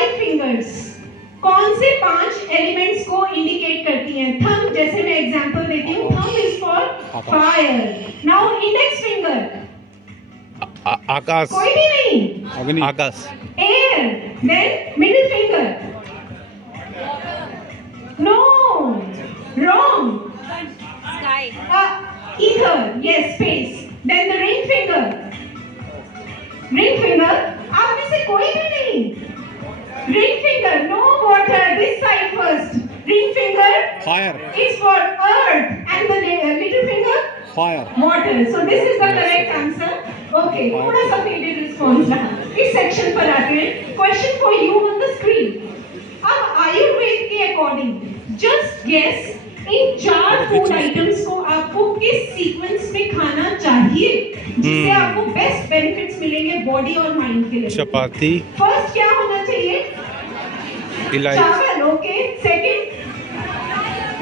5 fingers कौन से 5 एलिमेंट्स को इंडिकेट करती हैं? थंब, जैसे मैं एग्जांपल देती हूँ, thumb is for fire. Now index finger, आकाश. कोई भी नहीं. आकाश. Air. Then middle finger. No, wrong. Sky. Ether, yes, space. Then the ring finger. Ring finger, आप में से कोई भी नहीं. Ring finger, no water. This side first. Ring finger Fire. is for earth, and the little finger Fire. water. So this is the correct answer. Okay, थोड़ा सा faded response रहा. इस section पर आते हैं. Question for you on the screen. अब आयुर्वेद के according, just guess इन 4 फूड आइटम्स को आपको किस सीक्वेंस में खाना चाहिए जिससे आपको बेस्ट बेनिफिट्स मिलेंगे बॉडी और माइंड के लिए? चपाती. फर्स्ट क्या होना चाहिए? इलायची. चावल. Okay. Second,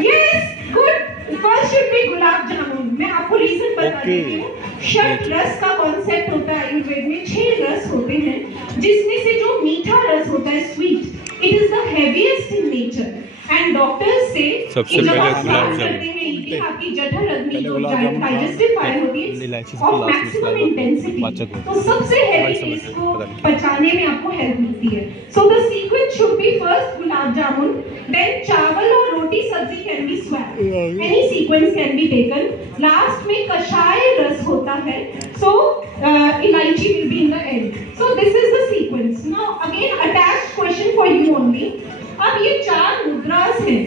yes, good. First should be gulab jamun. मैं आपको रीजन बता देती हूँ. षट रस का कॉन्सेप्ट होता है आयुर्वेद में. 6 रस होते हैं जिसमें से जो मीठा रस होता है, sweet, it is the heaviest in nature. And doctors से सबसे पहले गुलाब जामुन. आपकी जठर अग्नि जो डाइजेस्टिव फायर होती है ऑफ मैक्सिमम इंटेंसिटी, तो सबसे हेवी इसको पचाने में आपको हेल्प मिलती है. So the sequence should be first gulab jamun, then chawal और roti sabzi can be swap. Any sequence can be taken. Last में कषाय रस होता है, so elaichi will be in the end. So this is the sequence. Now again attached question for you only. अब ये 4 मुद्रास हैं.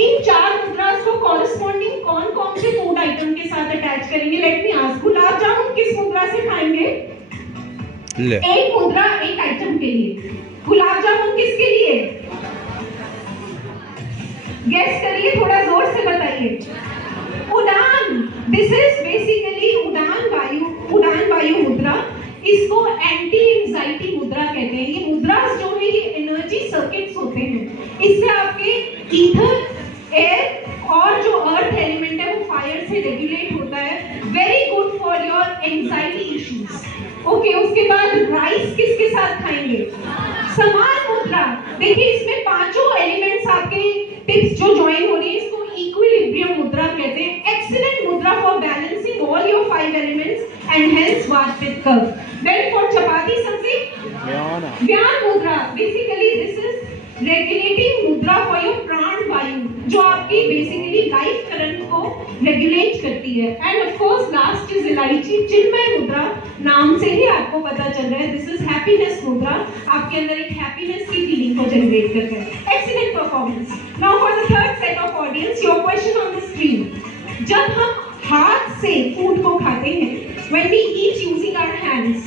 इन 4 मुद्रास को कॉरेस्पॉन्डिंग कौन कौन से फूड आइटम के साथ अटैच करेंगे? Let me ask. गुलाब जामुन किस मुद्रा से खाएंगे? एक मुद्रा एक आइटम के लिए. गुलाब जामुन किसके लिए? गेस करिए, थोड़ा जोर से बताइए. उड़ान. दिस इज बेसिकली उड़ान वायु मुद्रा. इसको एंटी एंजाइटी मुद्रा कहते हैं. ये मुद्रास जो है ये एनर्जी सर्किट्स होते हैं. इससे आपके ईथर, एयर और जो अर्थ एलिमेंट है वो फायर से रेगुलेट होता है. Very good for your anxiety issues. Okay. उसके बाद राइस किसके साथ खाएंगे? समान मुद्रा. देखिए इसमें 5 एलिमेंट्स आपके टिप्स जो ज्वाइन हो रही है इसको इक्विलिब्रियम मुद्रा कहते हैं. एक्सीलेंट मुद्रा for balancing all your 5 elements and hence वात पित्त कर्व. देन फॉर चपाती सब्जी, व्यान मुद्रा. बेसिकली दिस इज रेगुलेटिंग मुद्रा फॉर योर प्राण वायु, जो आपकी बेसिकली लाइफ करंट को रेगुलेट करती है. End of course last is इलायची, चिन्मय मुद्रा. नाम से ही आपको पता चल रहा है दिस इज हैप्पीनेस मुद्रा. आपके अंदर एक हैप्पीनेस की फीलिंग को जनरेट करता है. Excellent performance. Now for the third set of audience, your question on the screen. जब हम हाथ से फूड को खाते हैं, when we eat using our hands,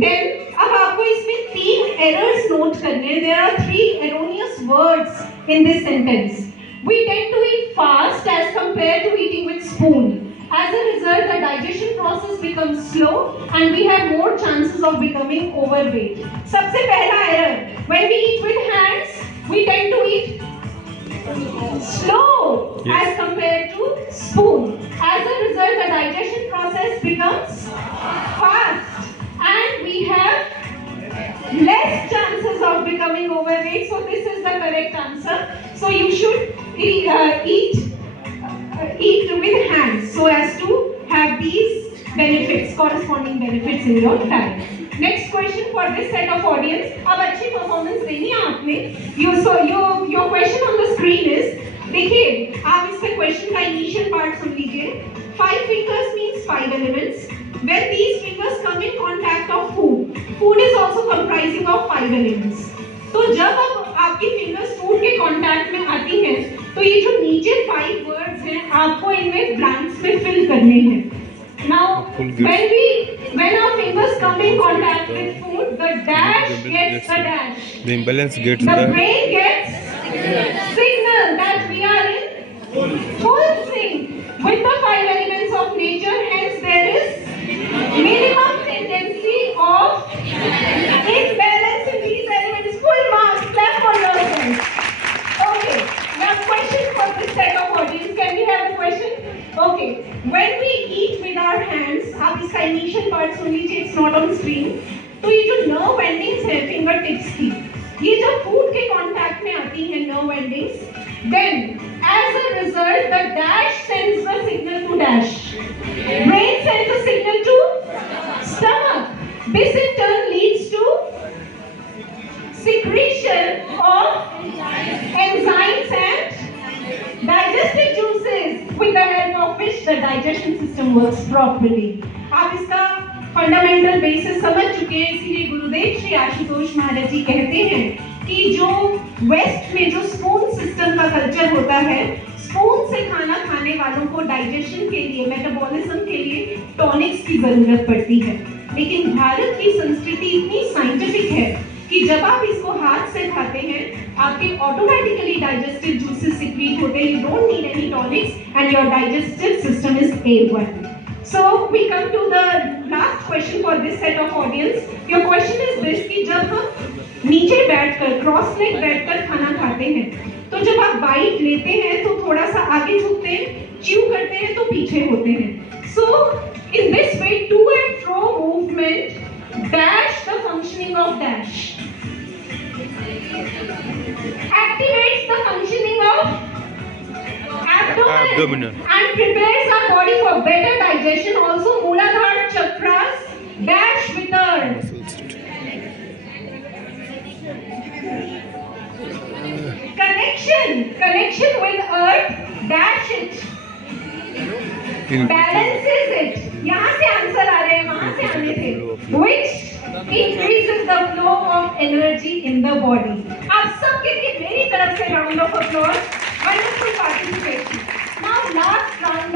then अब आपको इसमें 3 errors note करने हैं. There are 3 erroneous words in this sentence. We tend to eat fast as compared to eating with spoon. As a result, the digestion process becomes slow and we have more chances of becoming overweight. सबसे पहला error, when we eat with hands, we tend to eat slow as compared to spoon. As a result, the digestion process becomes fast and we have less chances of becoming overweight. So this is the correct answer. So you should eat with hands so as to have these benefits, corresponding benefits in your diet. Next question for this set of audience. अब अच्छी परफॉर्मेंस देनी है आपने. Your question on the screen is, देखिए आप इस पे क्वेश्चन का इनिशियल पार्ट सुन लीजिए. 5 fingers means 5 elements. When these fingers come in contact of food is also comprising of 5 elements. तो जब अब आपकी फिंगर्स फूड के कांटेक्ट में आती हैं, तो ये जो नीचे 5 वर्ड्स हैं आपको इनमें ब्लैंक्स में फिल करने हैं. Now, when our fingers come in contact with food, the dash gets the dash. The imbalance gets the brain gets signal that we are in full sync with the 5 elements of nature. Hence, there is minimum tendency of imbalance in these elements. Full marks. Clap for yourself. Okay. Now, question for this set of audience. Can we have a question? Okay. When we eat with our hands, आप इसका initial part सुन लीजिए. It's not on screen. तो ये जो nerve endings है finger tips की, ये root के कांटेक्ट में आती हैं nerve endings, then as a result the dash sends the signal to dash, brain sends the signal to stomach. This in turn leads to secretion of enzymes and digestive juices with the help of which the digestion system works properly. आप इसका fundamental basis समझ चुके हैं, इसीलिए गुरुदेव श्री आशुतोष महाराज जी कहते हैं कि जो वेस्ट में जो स्पून सिस्टम का कल्चर होता है, स्पून से खाना खाने वालों को डाइजेशन के लिए, मेटाबॉलिज्म के लिए टॉनिक्स की जरूरत पड़ती है। लेकिन भारत की संस्कृति इतनी साइंटिफिक है कि जब आप इसको हाथ से खाते हैं, आपके ऑटोमेटिकली डाइजेस्टिव जूसेस सीक्रेट होते हैं, you don't need any tonics and your digestive system is A1. So we come to the last question for this set of audience. Your question is this कि जब हम नीचे बैठकर cross leg बैठकर खाना खाते हैं, तो जब आप बाइट लेते हैं तो थोड़ा सा आगे झुकते हैं, च्यू करते हैं तो पीछे होते हैं। So in this way, to and fro movement dash the functioning of dash, activates the functioning of abdomen and prepares our body for better digestion. Also Mooladhara chakras dash with earth. Connection with earth dash it, balances it. यहाँ से आंसर आ रहे हैं, वहाँ से आने थे, which increases the flow of energy in the body. आप सबके लिए मेरी तरफ से round of applause. Wonderful participation. Now last round.